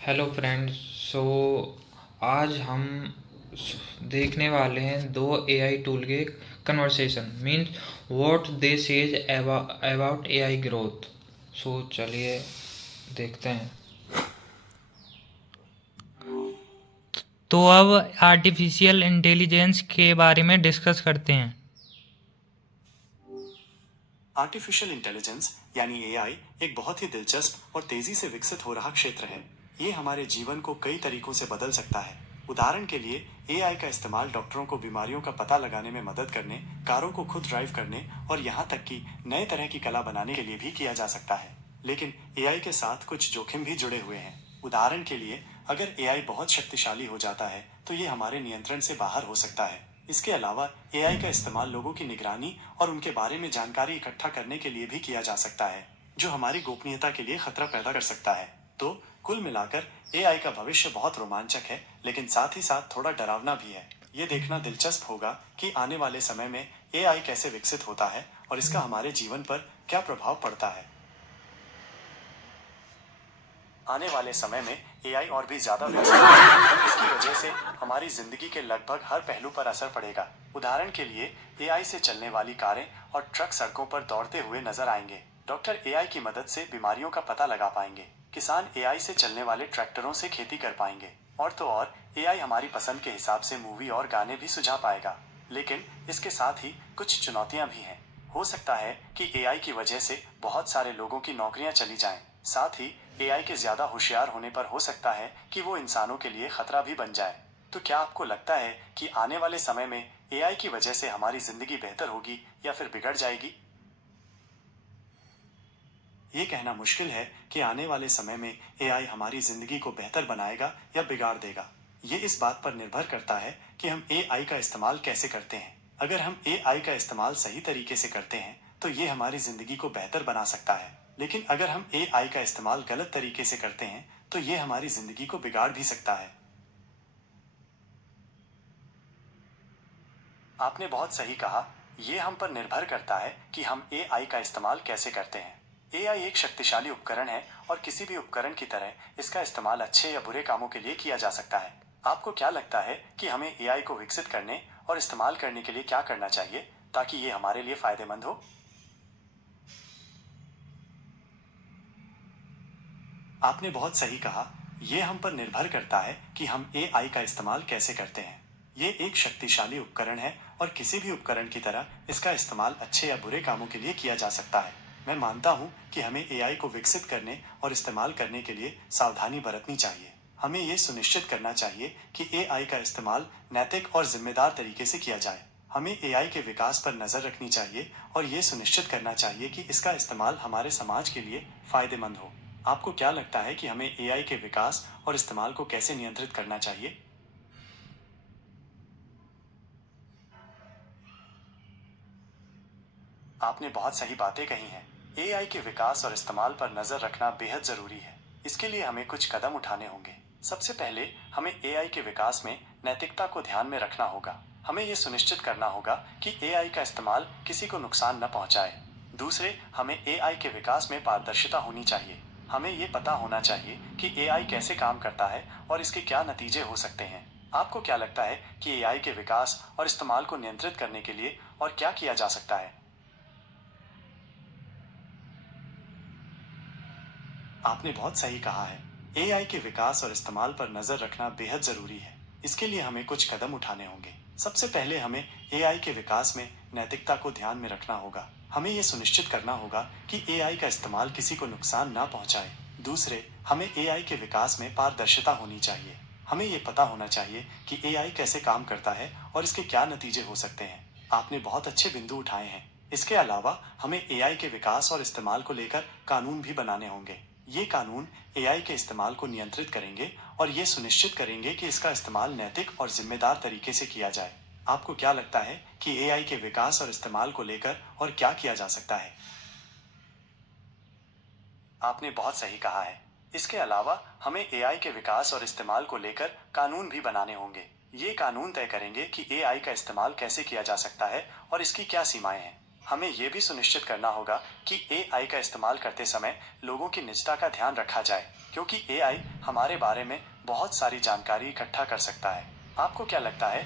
Hello friends. सो आज हम देखने वाले हैं दो एआई टूल के conversation means what they says about AI growth. So चलिए देखते हैं। तो अब आर्टिफिशियल इंटेलिजेंस के बारे में डिस्कस करते हैं। आर्टिफिशियल इंटेलिजेंस यानी एआई एक बहुत ही दिलचस्प और तेजी से विकसित हो रहा क्षेत्र है। ये हमारे जीवन को कई तरीकों से बदल सकता है। उदाहरण के लिए एआई का इस्तेमाल डॉक्टरों को बीमारियों का पता लगाने में मदद करने, कारों को खुद ड्राइव करने और यहाँ तक कि नए तरह की कला बनाने के लिए भी किया जा सकता है। लेकिन एआई के साथ कुछ जोखिम भी जुड़े हुए हैं। उदाहरण के लिए अगर एआई बहुत शक्तिशाली हो जाता है तो ये हमारे नियंत्रण से बाहर हो सकता है। इसके अलावा एआई का इस्तेमाल लोगों की निगरानी और उनके बारे में जानकारी इकट्ठा करने के लिए भी किया जा सकता है, जो हमारी गोपनीयता के लिए खतरा पैदा कर सकता है। तो कुल मिलाकर एआई का भविष्य बहुत रोमांचक है, लेकिन साथ ही साथ थोड़ा डरावना भी है। ये देखना दिलचस्प होगा कि आने वाले समय में एआई कैसे विकसित होता है और इसका हमारे जीवन पर क्या प्रभाव पड़ता है। आने वाले समय में एआई और भी ज्यादा विकसित होगा। इसकी वजह से हमारी जिंदगी के लगभग हर पहलू पर असर पड़ेगा। उदाहरण के लिए एआई से चलने वाली कारें और ट्रक सड़कों पर दौड़ते हुए नजर आएंगे। डॉक्टर एआई की मदद से बीमारियों का पता लगा पाएंगे। किसान एआई से चलने वाले ट्रैक्टरों से खेती कर पाएंगे। और तो और एआई हमारी पसंद के हिसाब से मूवी और गाने भी सुझा पाएगा। लेकिन इसके साथ ही कुछ चुनौतियां भी हैं। हो सकता है कि एआई की वजह से बहुत सारे लोगों की नौकरियां चली जाएं। साथ ही एआई के ज्यादा होशियार होने पर हो सकता है कि वो इंसानों के लिए खतरा भी बन जाए। तो क्या आपको लगता है कि आने वाले समय में एआई की वजह से हमारी जिंदगी बेहतर होगी या फिर बिगड़ जाएगी? ये कहना मुश्किल है कि आने वाले समय में एआई हमारी जिंदगी को बेहतर बनाएगा या बिगाड़ देगा। ये इस बात पर निर्भर करता है कि हम एआई का इस्तेमाल कैसे करते हैं। अगर हम एआई का इस्तेमाल सही तरीके से करते हैं तो ये हमारी जिंदगी को बेहतर बना सकता है। लेकिन अगर हम एआई का इस्तेमाल गलत तरीके से करते हैं तो ये हमारी जिंदगी को बिगाड़ भी सकता है। आपने बहुत सही कहा। ये हम पर निर्भर करता है कि हम एआई का इस्तेमाल कैसे करते हैं। एआई एक शक्तिशाली उपकरण है और किसी भी उपकरण की तरह इसका इस्तेमाल अच्छे या बुरे कामों के लिए किया जा सकता है। आपको क्या लगता है कि हमें एआई को विकसित करने और इस्तेमाल करने के लिए क्या करना चाहिए ताकि ये हमारे लिए फायदेमंद हो? आपने बहुत सही कहा। यह हम पर निर्भर करता है कि हम एआई का इस्तेमाल कैसे करते हैं। ये एक शक्तिशाली उपकरण है और किसी भी उपकरण की तरह इसका इस्तेमाल अच्छे या बुरे कामों के लिए किया जा सकता है। मैं मानता हूँ कि हमें एआई को विकसित करने और इस्तेमाल करने के लिए सावधानी बरतनी चाहिए। हमें ये सुनिश्चित करना चाहिए कि एआई का इस्तेमाल नैतिक और जिम्मेदार तरीके से किया जाए। हमें एआई के विकास पर नजर रखनी चाहिए और ये सुनिश्चित करना चाहिए कि इसका इस्तेमाल हमारे समाज के लिए फायदेमंद हो। आपको क्या लगता है कि हमें एआई के विकास और इस्तेमाल को कैसे नियंत्रित करना चाहिए? आपने बहुत सही बातें कही हैं। एआई के विकास और इस्तेमाल पर नजर रखना बेहद जरूरी है। इसके लिए हमें कुछ कदम उठाने होंगे। सबसे पहले हमें एआई के विकास में नैतिकता को ध्यान में रखना होगा। हमें यह सुनिश्चित करना होगा कि एआई का इस्तेमाल किसी को नुकसान न पहुंचाए। दूसरे, हमें एआई के विकास में पारदर्शिता होनी चाहिए। हमें ये पता होना चाहिए कि एआई कैसे काम करता है और इसके क्या नतीजे हो सकते हैं। आपको क्या लगता है कि एआई के विकास और इस्तेमाल को नियंत्रित करने के लिए और क्या किया जा सकता है? आपने बहुत सही कहा है। एआई के विकास और इस्तेमाल पर नजर रखना बेहद जरूरी है। इसके लिए हमें कुछ कदम उठाने होंगे। सबसे पहले हमें एआई के विकास में नैतिकता को ध्यान में रखना होगा। हमें यह सुनिश्चित करना होगा कि एआई का इस्तेमाल किसी को नुकसान ना पहुंचाए। दूसरे, हमें एआई के विकास में पारदर्शिता होनी चाहिए। हमें यह पता होना चाहिए कि एआई कैसे काम करता है और इसके क्या नतीजे हो सकते हैं। आपने बहुत अच्छे बिंदु उठाए हैं। इसके अलावा हमें एआई के विकास और इस्तेमाल को लेकर कानून भी बनाने होंगे। ये कानून एआई के इस्तेमाल को नियंत्रित करेंगे और ये सुनिश्चित करेंगे कि इसका इस्तेमाल नैतिक और जिम्मेदार तरीके से किया जाए। आपको क्या लगता है कि एआई के विकास और इस्तेमाल को लेकर और क्या किया जा सकता है? आपने बहुत सही कहा है। इसके अलावा हमें एआई के विकास और इस्तेमाल को लेकर कानून भी बनाने होंगे। ये कानून तय करेंगे कि एआई का इस्तेमाल कैसे किया जा सकता है और इसकी क्या सीमाएं हैं। हमें ये भी सुनिश्चित करना होगा कि AI का इस्तेमाल करते समय लोगों की निजता का ध्यान रखा जाए, क्योंकि AI हमारे बारे में बहुत सारी जानकारी इकट्ठा कर सकता है। आपको क्या लगता है